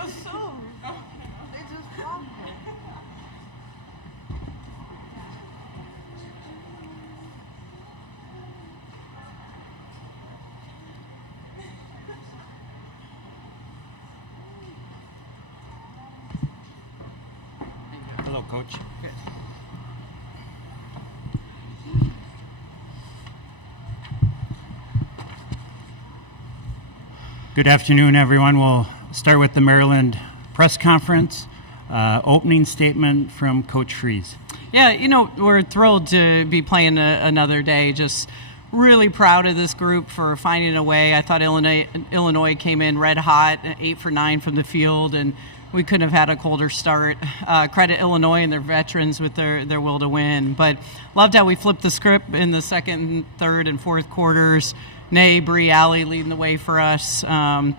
assumed. They just blocked it. Hello, Coach. Good afternoon, everyone. We'll start with the Maryland press conference. Opening statement from Coach Frese. Yeah, we're thrilled to be playing another day. Just really proud of this group for finding a way. I thought Illinois came in red hot, 8 for 9 from the field, and we couldn't have had a colder start. Credit Illinois and their veterans with their will to win. But loved how we flipped the script in the second, third, and fourth quarters. Brinae, Allie leading the way for us.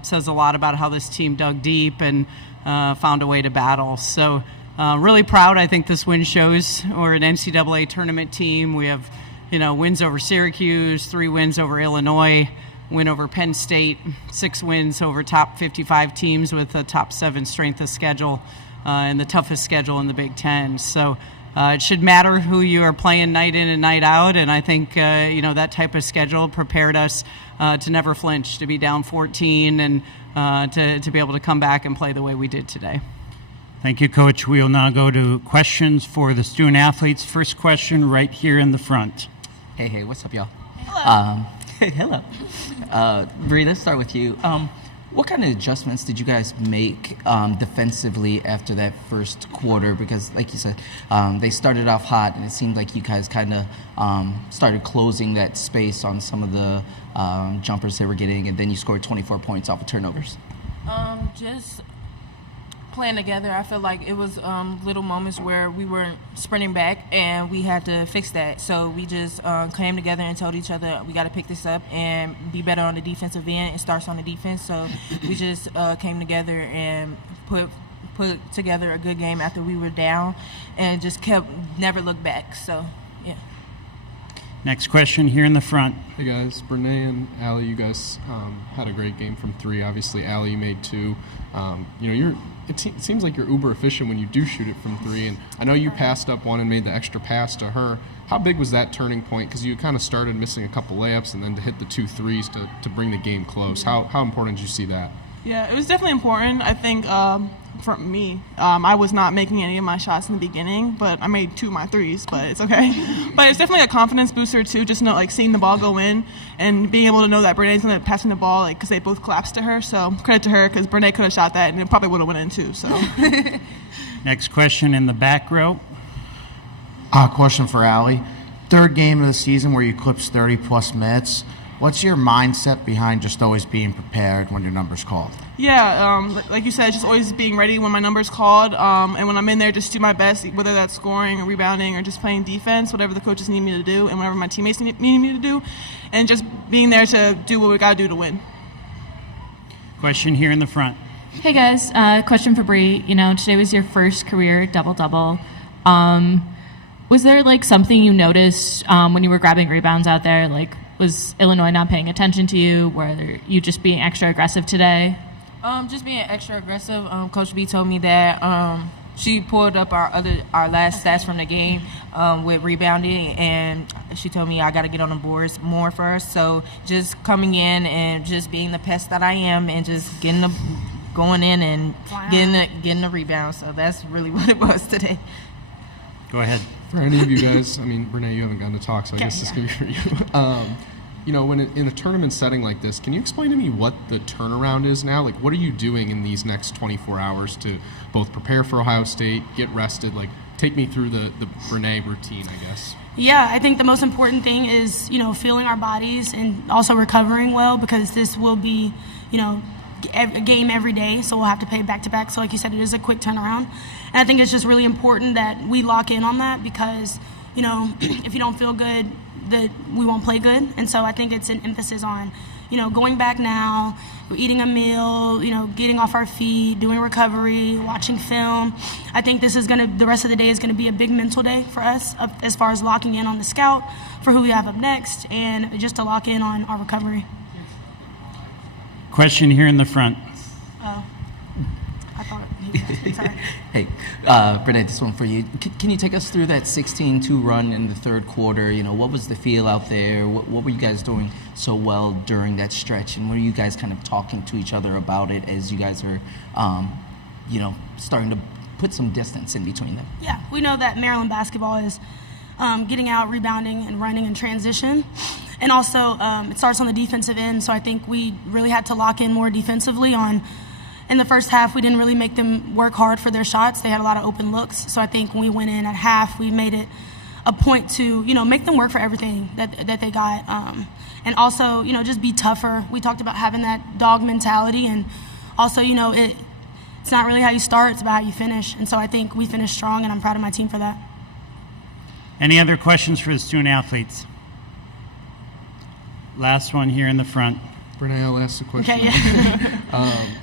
Says a lot about how this team dug deep and found a way to battle. So really proud. I think this win shows we're an NCAA tournament team. We have, wins over Syracuse, 3 wins over Illinois, win over Penn State, 6 wins over top 55 teams with a top 7 strength of schedule and the toughest schedule in the Big Ten. So it should matter who you are playing night in and night out, and I think that type of schedule prepared us to never flinch, to be down 14 and to be able to come back and play the way we did today. Thank you, Coach. We will now go to questions for the student athletes. First question right here in the front. Hey, what's up, y'all? Hello. Hello. Bree, let's start with you. What kind of adjustments did you guys make defensively after that first quarter? Because, like you said, they started off hot, and it seemed like you guys kind of started closing that space on some of the jumpers they were getting, and then you scored 24 points off of turnovers. Just playing together. I feel like it was little moments where we weren't sprinting back, and we had to fix that. So we just came together and told each other we got to pick this up and be better on the defensive end. It starts on the defense. So we just came together and put together a good game after we were down, and just never looked back. So yeah. Next question here in the front. Hey guys, Brinae and Allie, you guys had a great game from 3. Obviously, Allie made 2. It seems like you're uber efficient when you do shoot it from 3. And I know you passed up one and made the extra pass to her. How big was that turning point? Because you kind of started missing a couple layups and then to hit the 2 threes to bring the game close. How important did you see that? Yeah, it was definitely important. I think for me, I was not making any of my shots in the beginning, but I made 2 of my threes, but it's okay. But it's definitely a confidence booster too, just seeing the ball go in and being able to know that Brinae's going to pass me the ball, because they both collapsed to her. So credit to her, because Brinae could have shot that and it probably would have went in too. So. Next question in the back row. Question for Allie. 3rd game of the season where you clipped 30-plus minutes. What's your mindset behind just always being prepared when your number's called? Yeah, like you said, just always being ready when my number's called, and when I'm in there, just do my best, whether that's scoring or rebounding or just playing defense, whatever the coaches need me to do, and whatever my teammates need me to do, and just being there to do what we got to do to win. Question here in the front. Hey guys, question for Bree. Today was your first career double-double. Was there something you noticed when you were grabbing rebounds out there? Was Illinois not paying attention to you? Were you just being extra aggressive today? Just being extra aggressive. Coach B told me that she pulled up our last stats from the game with rebounding, and she told me I got to get on the boards more first. So just coming in and just being the pest that I am, and just going in and getting the rebound. So that's really what it was today. Go ahead. For any of you guys, Brinae, you haven't gotten to talk, so I guess this could be for you. When in a tournament setting like this, can you explain to me what the turnaround is now? What are you doing in these next 24 hours to both prepare for Ohio State, get rested? Take me through the Brinae routine, I guess. Yeah, I think the most important thing is, feeling our bodies and also recovering well, because this will be, a game every day, so we'll have to play back-to-back. So like you said, it is a quick turnaround. And I think it's just really important that we lock in on that, because, if you don't feel good, that we won't play good. And so I think it's an emphasis on, going back now, eating a meal, getting off our feet, doing recovery, watching film. I think the rest of the day is going to be a big mental day for us as far as locking in on the scout for who we have up next, and just to lock in on our recovery. Question here in the front. I thought he was asking. Sorry. Hey, Brenda, this one for you. Can you take us through that 16-2 run in the third quarter? You know, what was the feel out there? What were you guys doing so well during that stretch? And were you guys kind of talking to each other about it as you guys are, starting to put some distance in between them? Yeah, we know that Maryland basketball is getting out, rebounding, and running in transition. And also, it starts on the defensive end, so I think we really had to lock in more defensively in the first half. We didn't really make them work hard for their shots. They had a lot of open looks. So I think when we went in at half, we made it a point to, make them work for everything that they got. And also, just be tougher. We talked about having that dog mentality. And also, it's not really how you start, it's about how you finish. And so I think we finished strong, and I'm proud of my team for that. Any other questions for the student athletes? Last one here in the front. Brinae, I'll ask the question. Okay, yeah.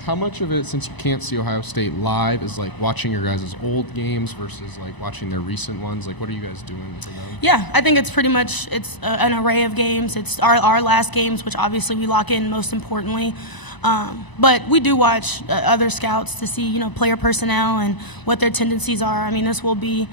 How much of it, since you can't see Ohio State live, is like watching your guys' old games versus like watching their recent ones? Like, what are you guys doing for them? Yeah, I think it's pretty much an array of games. It's our last games, which obviously we lock in most importantly. But we do watch other scouts to see, player personnel and what their tendencies are. I mean, this will be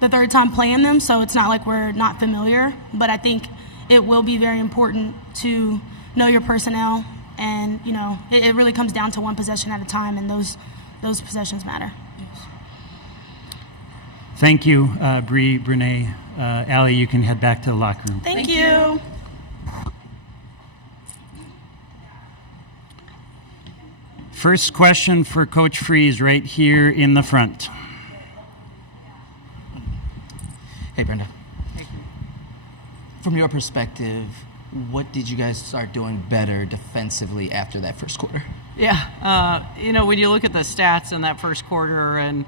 the third time playing them, so it's not like we're not familiar. But I think it will be very important to know your personnel, and it really comes down to one possession at a time, and those possessions matter. Yes. Thank you, Brinae. Allie, you can head back to the locker room. Thank you. First question for Coach Frese right here in the front. Hey, Brenda. From your perspective, what did you guys start doing better defensively after that first quarter? Yeah, when you look at the stats in that first quarter and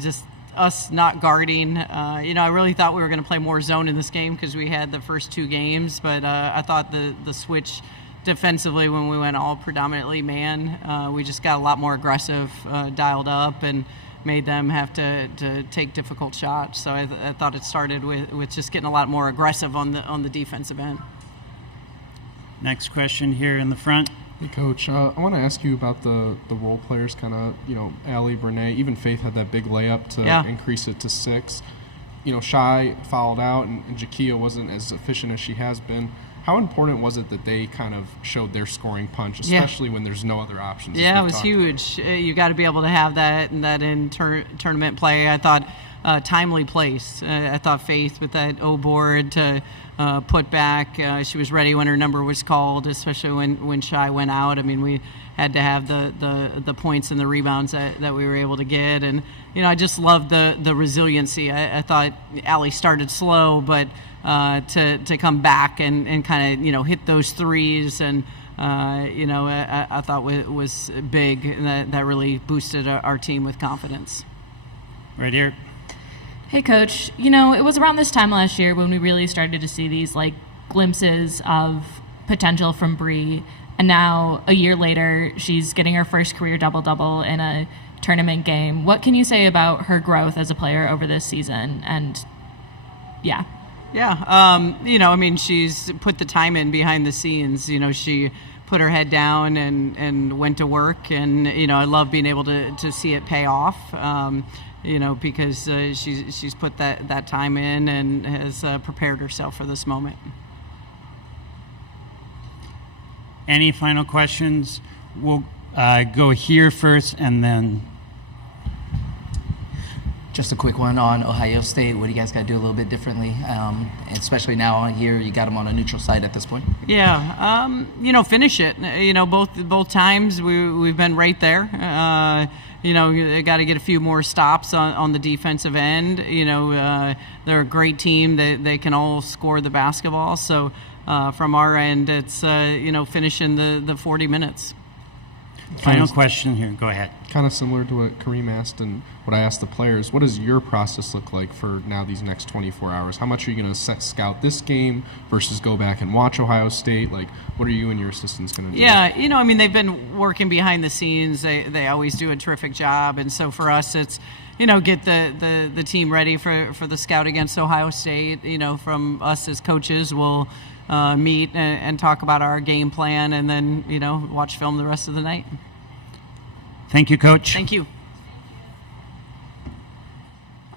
just us not guarding, I really thought we were going to play more zone in this game because we had the first two games, but I thought the switch defensively when we went all predominantly man, we just got a lot more aggressive, dialed up, and made them have to take difficult shots. So I thought it started with just getting a lot more aggressive on the defensive end. Next question here in the front. Hey, Coach, I want to ask you about the role players, kind of, Allie, Brinae, even Faith had that big layup to increase it to 6. Shai fouled out, and Jakia wasn't as efficient as she has been. How important was it that they kind of showed their scoring punch, especially when there's no other options? Yeah, it was huge. You got to be able to have that in tournament play. I thought timely place. I thought Faith with that O-board to put back. She was ready when her number was called, especially when Shai went out. I mean, we had to have the points and the rebounds that we were able to get. And, I just loved the resiliency. I thought Allie started slow, but to come back and kind of, hit those threes and, I thought it was big. That really boosted our team with confidence. Right here. Hey, Coach. It was around this time last year when we really started to see these, glimpses of potential from Bree. And now, a year later, she's getting her first career double-double in a tournament game. What can you say about her growth as a player over this season? And, yeah. Yeah, she's put the time in behind the scenes. She put her head down and went to work. And, I love being able to see it pay off. Because she's put that time in and has prepared herself for this moment. Any final questions? We'll go here first and then. Just a quick one on Ohio State. What do you guys got to do a little bit differently, especially now here you got them on a neutral site at this point? Yeah, finish it. Both times we've been right there. You got to get a few more stops on the defensive end. They're a great team. They can all score the basketball. So from our end, it's finishing the 40 minutes. Final question here. Go ahead. Kind of similar to what Kareem asked and what I asked the players. What does your process look like for now these next 24 hours? How much are you going to scout this game versus go back and watch Ohio State? Like, what are you and your assistants going to do? Yeah, they've been working behind the scenes. They always do a terrific job. And so for us, it's, get the team ready for the scout against Ohio State. From us as coaches, we'll meet and talk about our game plan and then, watch film the rest of the night. Thank you, Coach. Thank you.